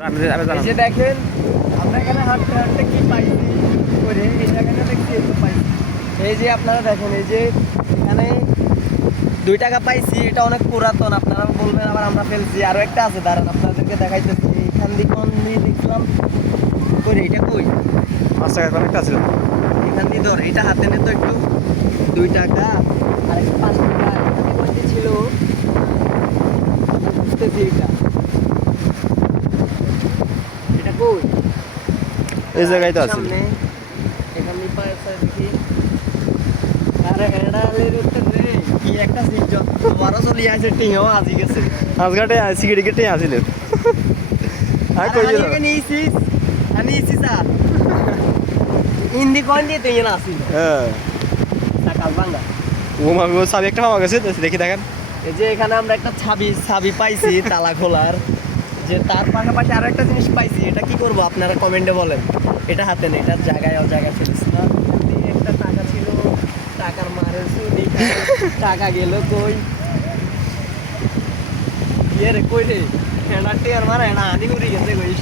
এই যে দেখেন আমরা এখানে হাঁটতে হাঁটতে কি পাইছি করে এই জায়গাটা দেখছি এই তো পাইছি। এই যে আপনারা দেখেন এই যে এখানে 2 টাকা পাইছি, এটা অনেক পুরাতন, আপনারা বলবেন আবার আমরা ফেলছি। আরো একটা আছে, দাঁড়ান আপনাদেরকে দেখাইতেছি। এখান দিয়ে কোন দিয়ে দেখলাম কই রে, এটা কই? 5 টাকা অনেকটা আছে। এখান দিয়ে ধর, এটা হাতে নে তো একটু। 2 টাকা আর একটা 5 টাকা এখানে কইতে ছিল বুঝতেছি। এটা কই? এই জায়গায় তো আছে। সামনে এখানে পায়ে পায়ে দেখি। আরে এডা লের উত্তর রে কি একটা সিজ বড় চলি আছে টিও আজি গেছে। আজগাটে সিগারেট কেটে আসিল। আর কই আরে আমি নিছিস আমি নিছিস আর হিন্দি কোন দিয়ে তুই না আসিল হ্যাঁ টাকাল বাংলা। ও মাগো চাবি একটা পাওয়া গেছে, দেখি দেখেন। এই যে এখানে আমরা একটা চাবি পাইছি তালা খোলার। যে তার পাশাপাশি আরো একটা জিনিস পাইছি, এটা কি করব আপনারা কমেন্টে বলেন। এটা হাতে নেই, এটা জায়গায় জায়গায় ফেলছি না। একটা টাকা ছিল, টাকার মারের চুরি, টাকা গেল কই? ইয়ে রে কই রে? এটা টিয়ার মারা এটা আনি উড়ি গেছে কই?